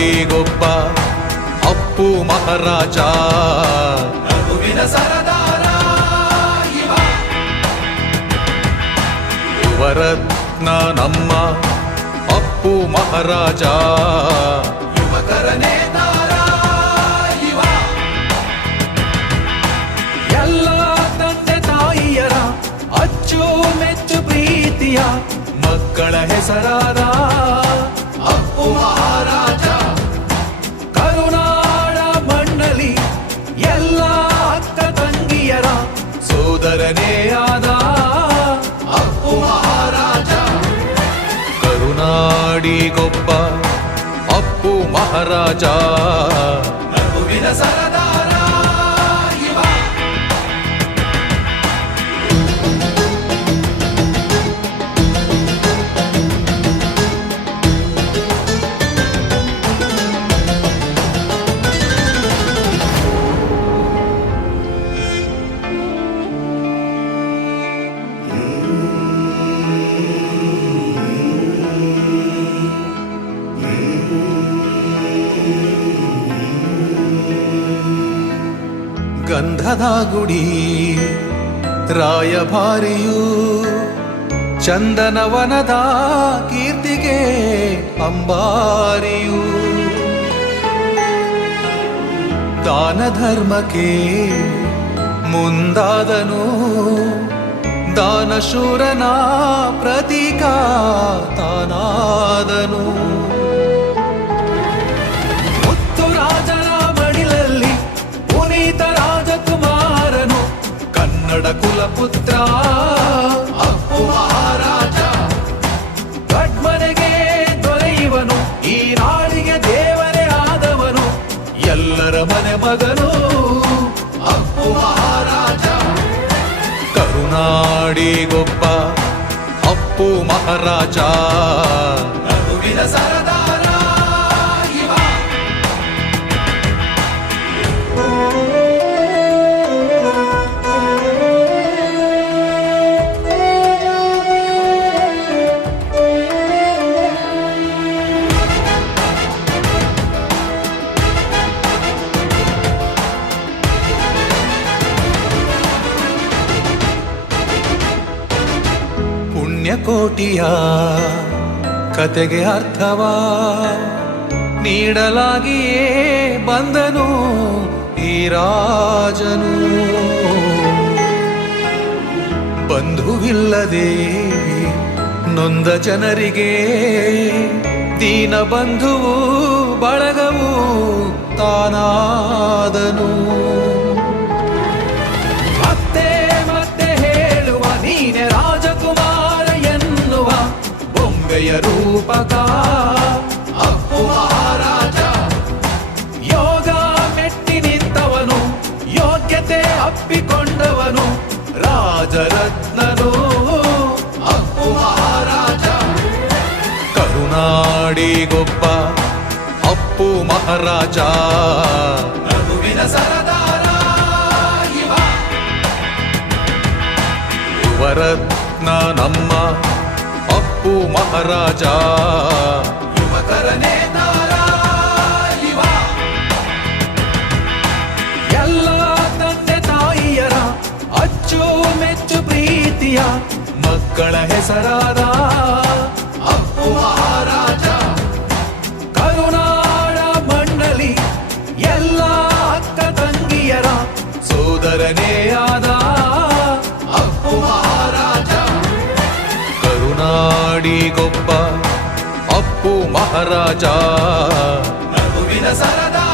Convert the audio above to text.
ಕರುನಾಡಿಗೊಬ್ಬ ಅಪ್ಪು ಮಹಾರಾಜ, ರಘುವಿನ ಸರದಾರ ಇವ. ಯುವರತ್ನ ನಮ್ಮ ಅಪ್ಪು ಮಹಾರಾಜ, ಯುವಕರ ನೇತಾರ ಇವ. ಎಲ್ಲ ತಂದೆ ತಾಯಿಯರ ಅಚ್ಚು ಮೆಚ್ಚು ಪ್ರೀತಿಯ ಮಕ್ಕಳ ಹೆಸರಾದ ಅಪ್ಪು ಮಹಾರಾಜ. ಕರುನಾಡ ಮಣ್ಣಲಿ ಎಲ್ಲ ಅಕ್ಕ ತಂಗಿಯರ ಸೋದರನೇ ಆದ ಅಪ್ಪು ಮಹಾರಾಜ. ಕರುನಾಡಿಗೊಬ್ಬ ಅಪ್ಪು ಮಹಾರಾಜ, ರಘುವಿನ ಸರದಾರ ಇವ. ಗಂಧದ ಗುಡಿ ರಾಯಭಾರಿಯು, ಚಂದನವನದ ಕೀರ್ತಿಗೆ ಅಂಬಾರಿಯು. ದಾನ ಧರ್ಮಕ್ಕೆ ಮುಂದಾದನು, ದಾನಶೂರನ ಪ್ರತೀಕ ತಾನಾದನು. ಮುತ್ತು ರಾಜನ ಮಡಿಲಲ್ಲಿ ಪುನೀತ ರಾಜಕುಮಾರನು, ಕನ್ನಡ ಕುಲಪುತ್ರ ಅಪ್ಪು ಮಹಾರಾಜ. ಕಡ್ಮನೆಗೆ ದೊರೆಯುವನು, ಈ ನಾಡಿಗೆ ದೇವರೇ ಆದವನು, ಎಲ್ಲರ ಮನೆ ಮಗನು ಅಪ್ಪು ಮಹಾರಾಜ. ಕರುನಾಡಿಗೊಬ್ಬ ಅಪ್ಪು ಮಹಾರಾಜ, ರಘುವಿನ ಸರದಾರ ಇವ. ಪುಣ್ಯಕೋಟಿಯ ಕತೆಗೆ ಅರ್ಥವ ನೀಡಲಾಗಿಯೇ ಬಂದನು ಈ ರಾಜನು. ಬಂಧುವಿಲ್ಲದೆ ನೊಂದ ಜನರಿಗೆ ದೀನ ಬಂಧುವು ಬಳಗವು ತಾನಾದನು. ಮತ್ತೆ ಮತ್ತೆ ಹೇಳುವ ನೀನೆ ರಾಜಕುಮಾರ ಎನ್ನುವ ಬೊಂಬೆಯ ರೂಪಕ ಅಪ್ಪು ಮಹಾರಾಜ. ಯೋಗ ಮೆಟ್ಟಿ ನಿಂತವನು, ಯೋಗ್ಯತೆ ಅಪ್ಪಿಕೊಂಡವನು, ರಾಜರತ್ನನು ಅಪ್ಪು ಮಹಾರಾಜ. ಕರುನಾಡಿಗೊಬ್ಬ ಅಪ್ಪು ಮಹಾರಾಜ, ರಘುವಿನ ಸರದಾರ ಇವ. ಯುವರತ್ನ ನಮ್ಮ ಅಪ್ಪು ಮಹಾರಾಜ, ಯುವಕರ ನೇತಾರ ಇವ. ಎಲ್ಲ ತಂದೆ ತಾಯಿಯರ ಅಚ್ಚು ಮೆಚ್ಚು ಪ್ರೀತಿಯ ಮಕ್ಕಳ ಹೆಸರಾದ ಅಪ್ಪು ಮಹಾರಾಜ. ಕರುನಾಡ ಮಣ್ಣಲಿ ಎಲ್ಲ ಅಕ್ಕ ತಂಗಿಯರ ಸೋದರನೇ ಆದ ಅಪ್ಪು ಮಹಾರಾಜ. ಕರುನಾಡಿಗೊಬ್ಬ ಅಪ್ಪು ಮಹಾರಾಜ, ರಘುವಿನ ಸರದಾರ